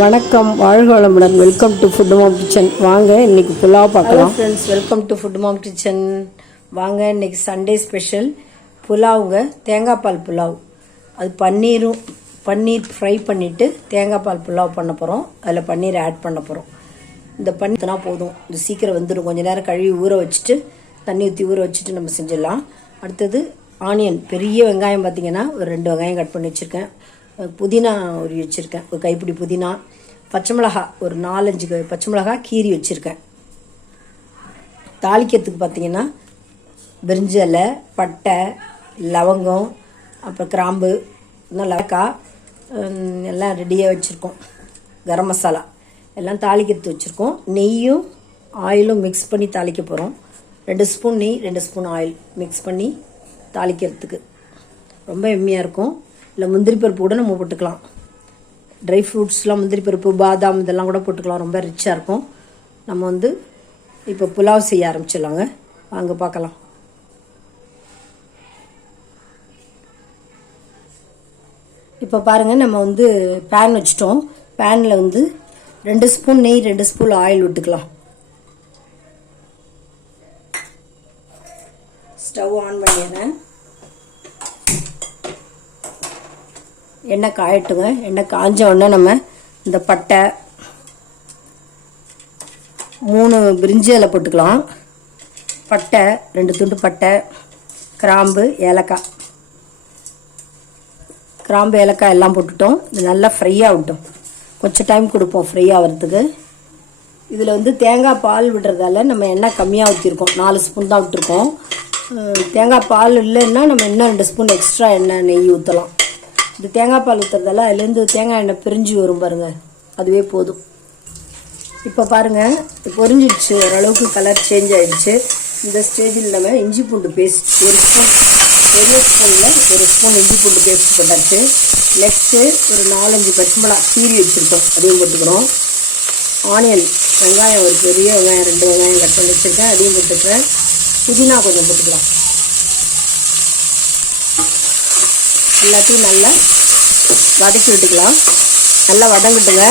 வணக்கம் வாழ்க வளமுடன். Welcome to food mom kitchen வாங்க இன்னைக்கு புலாவ் பார்க்கலாம். Friends welcome to food mom kitchen வாங்க இன்னைக்கு சண்டே ஸ்பெஷல் புலாவுங்க தேங்காய் பால் புலாவ். அது பன்னீரும் பன்னீர் ஃப்ரை பண்ணிவிட்டு தேங்காய் பால் புலாவ் பண்ண போகிறோம் அதில் பன்னீர் ஆட் பண்ண போகிறோம் இந்த பன்னீர்னா போதும். இது சீக்கிரம் வந்துடும் கொஞ்சம் நேரம் கழுவி ஊற வச்சுட்டு தண்ணி ஊற்றி ஊற வச்சுட்டு நம்ம செஞ்சிடலாம். அடுத்தது ஆனியன் பெரிய வெங்காயம் பார்த்தீங்கன்னா ஒரு ரெண்டு வெங்காயம் கட் பண்ணி வச்சுருக்கேன். புதினா உரி வச்சுருக்கேன். ஒரு கைப்பிடி புதினா. பச்சை மிளகா ஒரு நாலஞ்சு க- பச்சை மிளகா கீரி வச்சுருக்கேன். தாளிக்கிறதுக்கு பார்த்தீங்கன்னா பிரிஞ்சலை பட்டை லவங்கம் அப்புறம் கிராம்பு இன்னும் லவக்காய் எல்லாம் ரெடியாக வச்சுருக்கோம். கரம் மசாலா. எல்லாம் தாளிக்கிறது வச்சுருக்கோம். நெய்யும் ஆயிலும் மிக்ஸ் பண்ணி தாளிக்க போகிறோம் ரெண்டு ஸ்பூன் நெய் ரெண்டு ஸ்பூன் ஆயில் மிக்ஸ் பண்ணி தாளிக்கிறதுக்கு. ரொம்ப எம்மியாக இருக்கும். இல்லை முந்திரி பருப்பு கூட நம்ம போட்டுக்கலாம். ட்ரை ஃப்ரூட்ஸ்லாம் முந்திரி பருப்பு பாதாம் இதெல்லாம் கூட போட்டுக்கலாம். ரொம்ப ரிச்சாக இருக்கும். நம்ம வந்து இப்போ புலாவ் செய்ய ஆரம்பிச்சிடலாங்க. வாங்க பார்க்கலாம். இப்போ பாருங்கள் நம்ம வந்து பேன் வச்சிட்டோம். பேனில் வந்து ரெண்டு ஸ்பூன் நெய் ரெண்டு ஸ்பூன் ஆயில் விட்டுக்கலாம் ஸ்டவ் ஆன் பண்ணிடுறேன் எண்ணெய் காயட்டுங்க. எண்ணெய் காஞ்ச உடனே நம்ம இந்த பட்டை மூணு பிரிஞ்சி இலை போட்டுக்கலாம். பட்டை ரெண்டு துண்டு பட்டை கிராம்பு ஏலக்காய். கிராம்பு ஏலக்காய் எல்லாம் போட்டுட்டோம். இது நல்லா ஃப்ரை ஆகட்டும். கொஞ்சம் டைம் கொடுப்போம் ஃப்ரை ஆகிறதுக்கு. இதில் வந்து தேங்காய் பால் விடுறதால நம்ம எண்ணெய் கம்மியாக ஊற்றிருக்கோம் நாலு ஸ்பூன் தான் விட்டுருக்கோம். தேங்காய் பால் இல்லைன்னா நம்ம இன்னும் ரெண்டு ஸ்பூன் எக்ஸ்ட்ரா எண்ணெய் நெய் ஊற்றலாம் இந்த தேங்காய் பால் ஊற்றுறதால அதுலேருந்து தேங்காய் எண்ணெய் பிரிஞ்சு வரும் பாருங்கள் அதுவே போதும். இப்போ பாருங்கள் பொரிஞ்சிடுச்சு. ஓரளவுக்கு கலர் சேஞ்ச் ஆகிடுச்சு இந்த ஸ்டேஜில் நம்ம இஞ்சி பூண்டு பேஸ்ட் ஒரு ஸ்பூன் பெரிய ஸ்பூனில் ஒரு ஸ்பூன் இஞ்சி பூண்டு பேஸ்ட் போட்டாச்சு. நெக்ஸ்ட்டு ஒரு நாலஞ்சு பச்சை மிளகா வச்சுருக்கோம். அதையும் போட்டுக்கிறோம். ஆனியன் வெங்காயம் ஒரு பெரிய வெங்காயம் ரெண்டு வெங்காயம் கட் பண்ணி வச்சுருக்கேன். அதையும் போட்டுக்கிறேன். புதினா கொஞ்சம் போட்டுக்கலாம். எல்லாத்தையும் நல்லா வதக்கி விட்டுக்கலாம். நல்லா வதங்கிட்டுங்க.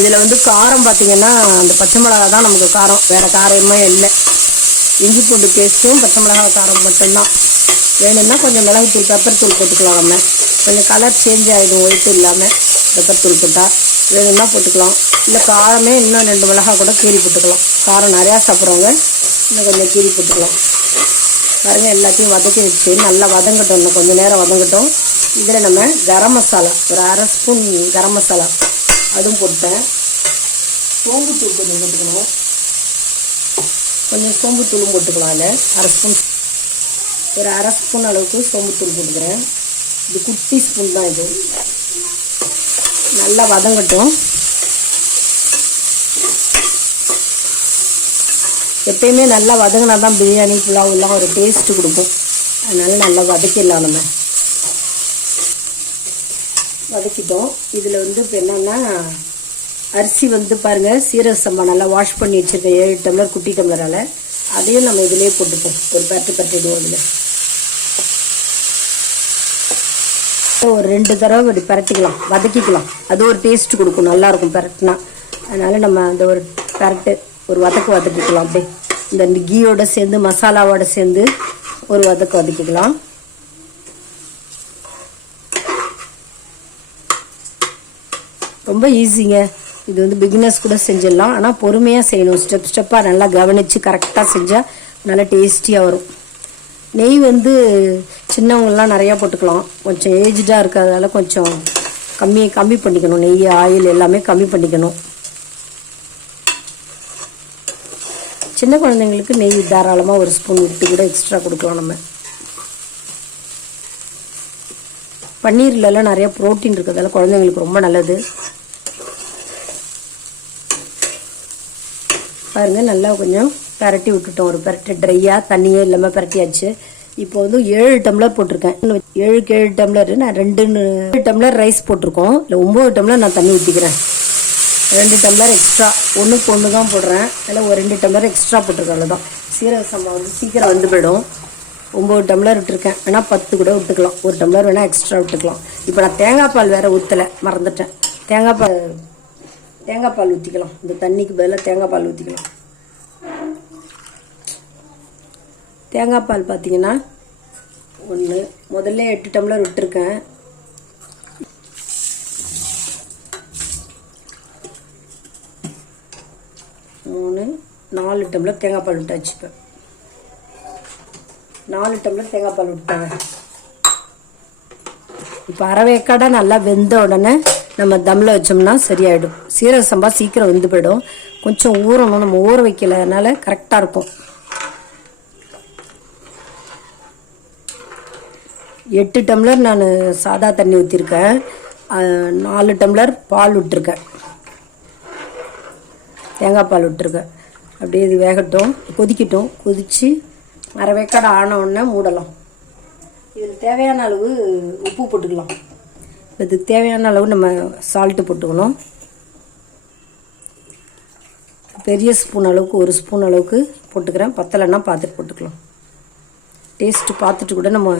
இதில் வந்து காரம் பார்த்தீங்கன்னா அந்த பச்சை மிளகா தான் நமக்கு காரம். வேறு காரமே இல்லை. இஞ்சி பூண்டு பேஸ்ட்டும் பச்சை மிளகா காரம் மட்டும்தான். வேணும்னா கொஞ்சம் மிளகுத்தூள் பெப்பர் தூள் போட்டுக்கலாம் நம்ம. கொஞ்சம் கலர் சேஞ்ச் ஆகிடும் ஒயிட்டு இல்லாமல் பெப்பர் தூள் போட்டால் வேணும்னா போட்டுக்கலாம். இல்லை காரமே இன்னும் ரெண்டு மிளகா கூட கீறி போட்டுக்கலாம். காரம் நிறையா சாப்பிட்றவங்க இன்னும் கொஞ்சம் கீறி போட்டுக்கலாம். பாருங்க எல்லாத்தையும் வதக்கி வச்சு நல்லா வதங்கட்டும் இன்னும் கொஞ்சம் நேரம் வதங்கட்டும். இதில் நம்ம கரம் மசாலா ஒரு அரை ஸ்பூன் கரம் மசாலா. அதுவும் போட்டேன் சோம்புத்தூள் கொஞ்சம் போட்டுக்கணும். கொஞ்சம் சோம்புத்தூளும் போட்டுக்கலாம் அதில். அரை ஸ்பூன். ஒரு அரை ஸ்பூன் அளவுக்கு சோம்புத்தூள் போட்டுக்கிறேன். இது குட்டி ஸ்பூன் தான் இது. நல்லா வதங்கட்டும். எப்பயுமே நல்லா வதங்கினா தான் பிரியாணி புலாவ் எல்லாம் ஒரு டேஸ்ட்டு கொடுக்கும். அதனால் நல்லா வதக்கிடலாம் நம்ம. வதக்கிட்டோம். இதில் வந்து இப்போ என்னென்னா அரிசி வந்து பாருங்கள் சீரக சம்பா நல்லா வாஷ் பண்ணி வச்சுருக்கேன். ஏழு டம்ளர் குட்டி டம்ளரால். அதையும் நம்ம இதிலே போட்டுப்போம். ஒரு பரட்டு பரட்டிடுவோம் இதில். ஒரு ரெண்டு தடவை இப்படி பரட்டிக்கலாம். வதக்கிக்கலாம். அது ஒரு டேஸ்ட் கொடுக்கும். நல்லாயிருக்கும் பரட்டினா. அதனால் நம்ம அந்த ஒரு பரட்டு ஒரு வதக்கு வதக்கிக்கலாம் அப்படியே. இந்த கீயோட சேர்ந்து மசாலாவோட சேர்ந்து ஒரு வதக்க வதக்கிக்கலாம். ரொம்ப ஈஸிங்க. இது வந்து பிகினர்ஸ் கூட செஞ்சிடலாம். ஆனால் பொறுமையாக செய்யணும். ஸ்டெப் ஸ்டெப்பாக நல்லா கவனித்து கரெக்டாக செஞ்சால் நல்லா டேஸ்டியாக வரும். நெய் வந்து சின்னவங்களாம் நிறையா போட்டுக்கலாம். கொஞ்சம் ஏஜ்டாக இருக்கிறதால கொஞ்சம் கம்மி கம்மி பண்ணிக்கணும். நெய் ஆயில் எல்லாமே கம்மி பண்ணிக்கணும். சின்ன குழந்தைங்களுக்கு நெய் தாராளமாக ஒரு ஸ்பூன் விட்டு கூட எக்ஸ்ட்ரா கொடுக்கலாம் நம்ம. பன்னீர்லலாம் நிறைய ப்ரோட்டீன் இருக்கிறதால குழந்தைங்களுக்கு ரொம்ப நல்லது. பாருங்க நல்லா கொஞ்சம் பரட்டி விட்டுட்டோம். ஒரு பரட்டி ட்ரையாக தண்ணியே இல்லாமல் பரட்டியாச்சு. இப்போ வந்து ஏழு டம்ளர் போட்டிருக்கேன். இன்னும் ஏழுக்கு ஏழு டம்ளர் நான் ரெண்டு ஏழு டம்ளர் ரைஸ் போட்டிருக்கோம். இல்லை ஒம்பது டம்ளர் நான் தண்ணி ஊற்றிக்கிறேன் ரெண்டு டம்ளர் எக்ஸ்ட்ரா ஒன்றுக்கு ஒன்று தான் போடுறேன். அதில் ஒரு ரெண்டு டம்ளர் எக்ஸ்ட்ரா போட்டிருக்கேன் அவ்வளோதான் சீரக சம்பா வந்து சீக்கிரம் வந்து போயிடும். ஒம்பது டம்ளர் விட்டுருக்கேன். வேணால் பத்து கூட விட்டுக்கலாம். ஒரு டம்ளர் வேணால் எக்ஸ்ட்ரா விட்டுக்கலாம். இப்போ நான் தேங்காய் பால் வேறு ஊற்றலை மறந்துட்டேன். தேங்காய் பால் தேங்காய் பால் ஊற்றிக்கலாம் இந்த தண்ணிக்கு பதிலாக தேங்காய் பால் ஊற்றிக்கலாம் தேங்காய் பால் பார்த்தீங்கன்னா ஒன்று முதல்ல எட்டு டம்ளர் விட்டுருக்கேன். மூணு நாலு டம்ளர் தேங்காய் பால் விட்டு வச்சுப்பேன் நாலு டம்ளர் தேங்காய் பால் விட்டாங்க இப்போ அரவேக்காடை நல்லா வெந்த உடனே நம்ம தம்மில் வச்சோம்னா சரியாயிடும். சீரக சம்பா சீக்கிரம் வெந்து போயிடும். கொஞ்சம் ஊறணும் நம்ம ஊற வைக்கலனால கரெக்டாக இருக்கும். எட்டு டம்ளர் நான் சாதா தண்ணி ஊற்றிருக்கேன் நாலு டம்ளர் பால் விட்டுருக்கேன். தேங்காய் பால் விட்டுருக்கேன் அப்படியே இது வேகட்டும். கொதிக்கட்டும். கொதித்து அரை வேக்காடு மூடலாம். இதில் தேவையான அளவு உப்பு போட்டுக்கலாம். இதுக்கு தேவையான அளவு நம்ம சால்ட்டு போட்டுக்கணும். பெரிய ஸ்பூன் அளவுக்கு ஒரு ஸ்பூன் அளவுக்கு போட்டுக்கிறேன். பத்தலைன்னா பார்த்துட்டு போட்டுக்கலாம். டேஸ்ட்டு பார்த்துட்டு கூட நம்ம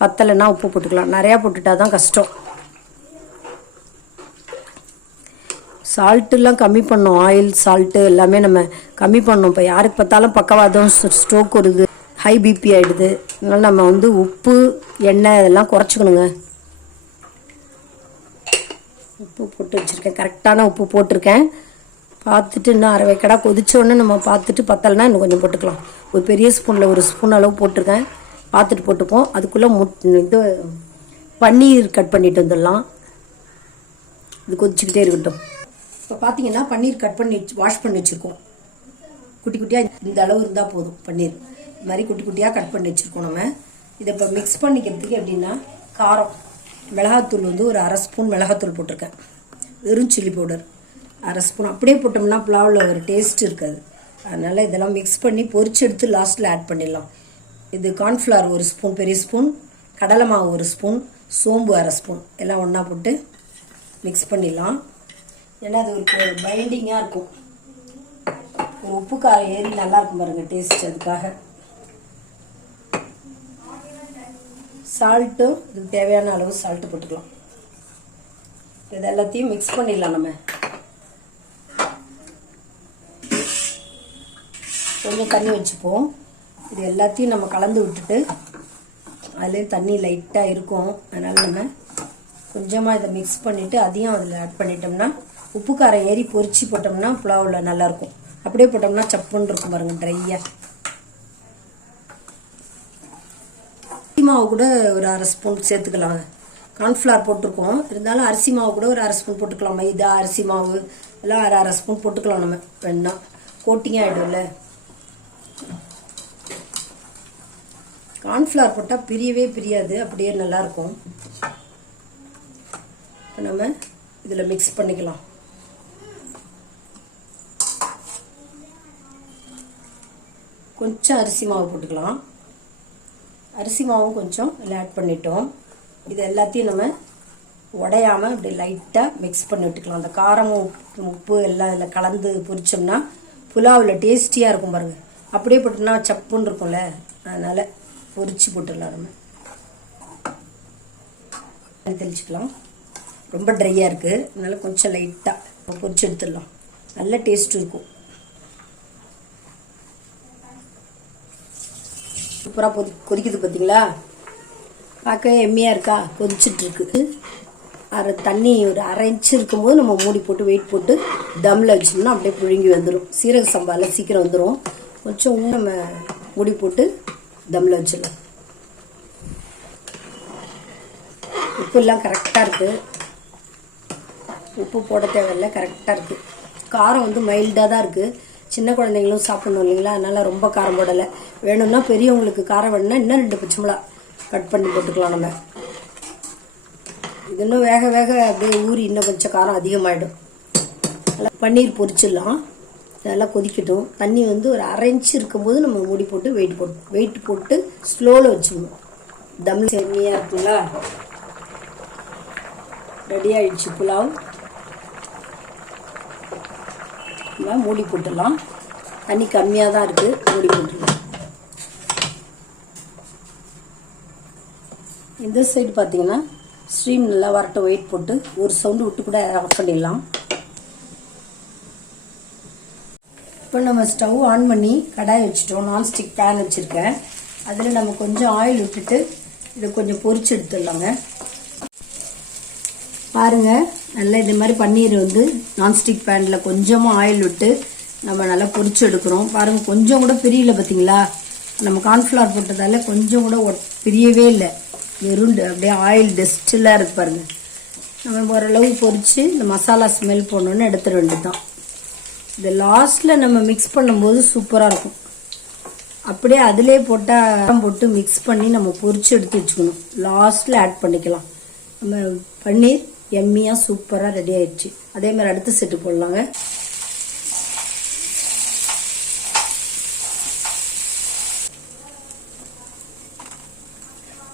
பத்தலைன்னா உப்பு போட்டுக்கலாம். நிறையா போட்டுட்டா தான் கஷ்டம். சால்ட்டுலாம் கம்மி பண்ணோம். ஆயில் சால்ட்டு எல்லாமே நம்ம கம்மி பண்ணோம். இப்போ யாருக்கு பார்த்தாலும் பக்கவாதம் ஸ்ட்ரோக் வருது. ஹை பிபி ஆகிடுது அதனால் நம்ம வந்து உப்பு எண்ணெய் இதெல்லாம் குறைச்சிக்கணுங்க. உப்பு போட்டு வச்சுருக்கேன். கரெக்டான உப்பு போட்டிருக்கேன். பார்த்துட்டு இன்னும் அரை வைக்கடா கொதிச்சோடனே நம்ம பார்த்துட்டு பத்தலைனா இன்னும் கொஞ்சம் போட்டுக்கலாம். ஒரு பெரிய ஸ்பூனில் ஒரு ஸ்பூன் அளவு போட்டிருக்கேன். பார்த்துட்டு போட்டுப்போம் அதுக்குள்ளே முட் இது பன்னீர் கட் பண்ணிட்டு வந்துடலாம். இது கொதிச்சுக்கிட்டே இருக்கட்டும். இப்போ பார்த்தீங்கன்னா பன்னீர் கட் பண்ணி வாஷ் பண்ணி வச்சுருக்கோம். குட்டி குட்டியாக இந்த அளவு இருந்தால் போதும் பன்னீர். இது மாதிரி குட்டி குட்டியாக கட் பண்ணி வச்சுருக்கோம் நம்ம. இதை இப்போ மிக்ஸ் பண்ணிக்கிறதுக்கு எப்படின்னா காரம் மிளகாத்தூள் வந்து ஒரு அரை ஸ்பூன் மிளகாத்தூள் போட்டிருக்கேன். வெறும் சில்லி பவுடர் அரை ஸ்பூன் அப்படியே போட்டோம்னா புலாவில் ஒரு டேஸ்ட் இருக்காது. அதனால் இதெல்லாம் மிக்ஸ் பண்ணி பொரிச்சு எடுத்து லாஸ்ட்டில் ஆட் பண்ணிடலாம். இது கார்ன்ஃப்ளவர் ஒரு ஸ்பூன் பெரிய ஸ்பூன் கடலை மாவு ஒரு ஸ்பூன் சோம்பு அரை ஸ்பூன் எல்லாம் ஒன்றா போட்டு மிக்ஸ் பண்ணிடலாம். ஏன்னா அது ஒரு பைண்டிங்காக இருக்கும். ஒரு உப்பு காரம் ஏறி நல்லா இருக்கும் பாருங்க டேஸ்ட் அதுக்காக. சால்ட்டும் இதுக்கு தேவையான அளவு சால்ட்டு போட்டுக்கலாம். இது எல்லாத்தையும் மிக்ஸ் பண்ணிடலாம் நம்ம. கொஞ்சம் தண்ணி வச்சுப்போம். இது எல்லாத்தையும் நம்ம கலந்து விட்டுட்டு அதுலேயும் தண்ணி லைட்டாக இருக்கும். அதனால் நம்ம கொஞ்சமாக இதை மிக்ஸ் பண்ணிவிட்டு அதையும் அதில் ஆட் பண்ணிட்டோம்னா உப்பு காரம் ஏறி பொறிச்சு போட்டோம்னா புலாவில் நல்லாயிருக்கும் அப்படியே போட்டோம்னா சப்புன்னு இருக்கும் பாருங்கள் ட்ரையாக அரிசி மாவு கூட ஒரு அரை ஸ்பூன் சேர்த்துக்கலாங்க. கார்ன்ஃப்ளவர் போட்டிருக்கோம். இருந்தாலும் அரிசி மாவு கூட ஒரு அரை ஸ்பூன் போட்டுக்கலாம். மைதா அரிசி மாவு எல்லாம் அரை அரை ஸ்பூன் போட்டுக்கலாம் நம்ம. வேணா கோட்டிங்காக ஆகிடும்ல கார்ன்ஃப்ளவர் போட்டால் பிரியவே பிரியாது. அப்படியே நல்லாயிருக்கும் இப்போ நம்ம இதில் மிக்ஸ் பண்ணிக்கலாம். கொஞ்சம் அரிசி மாவு போட்டுக்கலாம். அரிசி மாவும் கொஞ்சம் இதில் ஆட் பண்ணிட்டோம். இது எல்லாத்தையும் நம்ம உடையாமல் இப்படி லைட்டாக மிக்ஸ் பண்ணி விட்டுக்கலாம். அந்த காரமும் உப்பு உப்பு எல்லாம் இதில் கலந்து பொரிச்சோம்னா புலாவில் டேஸ்டியாக இருக்கும் பாருங்கள் அப்படியே போட்டோம்னா சப்புன்னு இருக்கும்ல. அதனால் பொரிச்சு போட்டுடலாம் நம்ம. தெளிச்சுக்கலாம். ரொம்ப ட்ரையாக இருக்குது அதனால் கொஞ்சம் லைட்டாக பொரிச்சு எடுத்துடலாம். நல்ல டேஸ்ட் இருக்கும். சூப்பராக கொதி கொதிக்குது பார்த்தீங்களா பார்க்கவே எம்மியாக இருக்கா? கொதிச்சிட்ருக்கு. அரை தண்ணி ஒரு அரை இருக்கும்போது நம்ம மூடி போட்டு வெயிட் போட்டு தம்மில் வச்சோம்னா அப்படியே புழுங்கி வந்துடும் சீரக சம்பாவில் சீக்கிரம் வந்துடும் கொஞ்சம் நம்ம மூடி போட்டு தம்மில் வச்சிடலாம். உப்பு எல்லாம் கரெக்டாக இருக்குது உப்பு போட தேவையில்லை கரெக்டாக இருக்குது காரம் வந்து மைல்டாக தான் இருக்குது சின்ன குழந்தைங்களும் சாப்பிடணும் இல்லைங்களா? அதனால் ரொம்ப காரம் போடலை. வேணும்னா பெரியவங்களுக்கு காரம் வேணும்னா இன்னும் ரெண்டு பச்சை மிளகா கட் பண்ணி போட்டுக்கலாம் நம்ம. இது இன்னும் வேக வேக அப்படியே ஊறி இன்னும் கொஞ்சம் காரம் அதிகமாகிடும் நல்லா பன்னீர் பொரிச்சிடலாம். நல்லா கொதிக்கட்டும். தண்ணி வந்து ஒரு அரை இருக்கும்போது நம்ம மூடி போட்டு வெயிட் போட்டு வெயிட் போட்டு ஸ்லோவில் வச்சுக்கணும். தம் செம்மியாக இருக்குங்களா? ரெடி ஆயிடுச்சு புலாவ். நம்ம மூடி போட்டுடலாம். தண்ணி கம்மியாக தான் இருக்குது மூடி போட்டுடலாம். இந்த சைடு பார்த்தீங்கன்னா ஸ்ட்ரீம் நல்லா வரட்டும். வெயிட் போட்டு ஒரு சவுண்டு விட்டு கூட ஆஃப் பண்ணிடலாம். இப்போ நம்ம ஸ்டவ் ஆன் பண்ணி கடாய் வச்சுட்டோம். நான்ஸ்டிக் பேன் வச்சுருக்கேன். அதில் நம்ம கொஞ்சம் ஆயில் விட்டுட்டு இதை கொஞ்சம் பொறிச்சு எடுத்துடலாங்க. பாருங்க நல்லா இது மாதிரி பன்னீர் வந்து நான்ஸ்டிக் பேனில் கொஞ்சமாக ஆயில் விட்டு நம்ம நல்லா பொறிச்சு எடுக்கிறோம். பாருங்க கொஞ்சம் கூட பிரியல பார்த்தீங்களா நம்ம கார்ன்ஃப்ளவர் போட்டதால கொஞ்சம் கூட ஒட்- பிரியவே இல்லை. வெறுண்டு அப்படியே ஆயில் டஸ்டெல்லாம் இருக்கு பாருங்க. நம்ம ஓரளவு பொரிச்சு இந்த மசாலா ஸ்மெல் போடணுன்னு எடுத்துட வேண்டியதுதான். இது லாஸ்ட்டில் நம்ம மிக்ஸ் பண்ணும்போது சூப்பராக இருக்கும். அப்படியே அதிலே போட்டால் போட்டு மிக்ஸ் பண்ணி நம்ம பொறிச்சு எடுத்து வச்சுக்கணும். லாஸ்ட்டில் ஆட் பண்ணிக்கலாம். நம்ம பன்னீர் எம்மியாக சூப்பராக ரெடி ஆயிடுச்சு. அதே மாதிரி அடுத்த செட்டு போடலாங்க.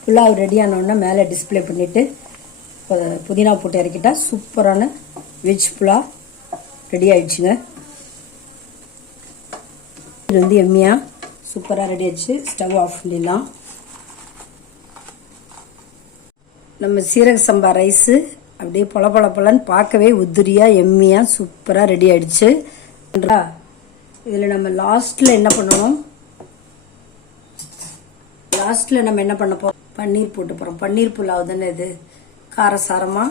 புலாவ் ரெடி ஆனோடனே மேலே டிஸ்ப்ளே பண்ணிவிட்டு புதினா போட்டு இறக்கிட்டா சூப்பரான வெஜ் புலாவ் ரெடி ஆயிடுச்சுங்க. இது வந்து எம்மியாக சூப்பராக ரெடி ஆயிடுச்சு. ஸ்டவ் ஆஃப் பண்ணிடலாம். நம்ம சீரக சம்பா ரைஸு அப்படியே பொல பொலன்னு பார்க்கவே உதிரியாக எம்மியாக சூப்பராக ரெடி ஆகிடுச்சு இதில் நம்ம லாஸ்ட்டில் என்ன பண்ணணும்? லாஸ்ட்டில் நம்ம என்ன பண்ண போகிறோம் பன்னீர் போட்டு போகிறோம் பன்னீர் புலாவ் தானே இது? காரசாரமாக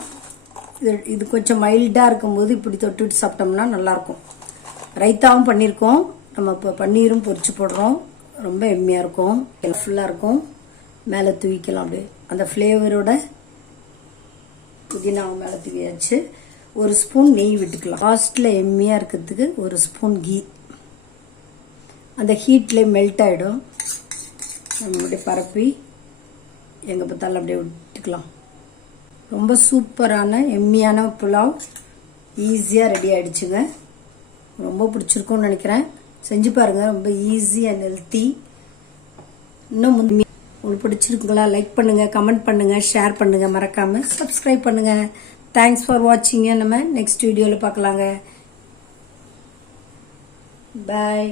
இது இது கொஞ்சம் மைல்டாக இருக்கும்போது இப்படி தொட்டுட்டு சாப்பிட்டோம்னா நல்லாயிருக்கும். ரைத்தாவும் பண்ணியிருக்கோம். நம்ம இப்போ பன்னீரும் பொரிச்சு போடுறோம். ரொம்ப எம்மியாக இருக்கும். ஃபுல்லாக இருக்கும். மேலே தூவிக்கலாம் அப்படியே. அந்த ஃப்ளேவரோட புதினாவை மேலே தூவியாச்சு ஒரு ஸ்பூன் நெய் விட்டுக்கலாம். லாஸ்ட்டில் எம்மியாக இருக்கிறதுக்கு ஒரு ஸ்பூன் கீ. அந்த ஹீட்லேயே மெல்ட் ஆகிடும் நம்ம அப்படியே பரப்பி எங்கே பார்த்தாலும் அப்படியே விட்டுக்கலாம். ரொம்ப சூப்பரான எம்மியான புலாவ் ஈஸியாக ரெடி ஆகிடுச்சுங்க ரொம்ப பிடிச்சிருக்கும்னு நினைக்கிறேன். செஞ்சு பாருங்க ரொம்ப ஈஸி அண்ட் ஹெல்த்தி இன்னும் முந்தி உங்களுக்கு பிடிச்சிருக்குங்களா லைக் பண்ணுங்கள் கமெண்ட் பண்ணுங்கள் ஷேர் பண்ணுங்கள் மறக்காமல் சப்ஸ்கிரைப் பண்ணுங்கள் தேங்க்ஸ் ஃபார் வாட்சிங்க நம்ம நெக்ஸ்ட் வீடியோவில் பார்க்கலாங்க. பாய்